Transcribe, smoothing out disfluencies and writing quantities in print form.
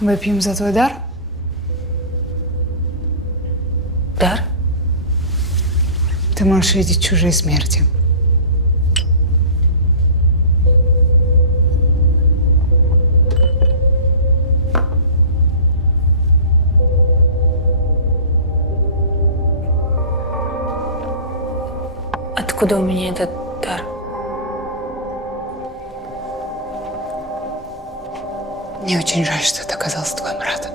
Выпьем за твой дар? Дар? Ты можешь видеть чужие смерти. Откуда у меня этот дар? Мне очень жаль, что это оказался твой брат.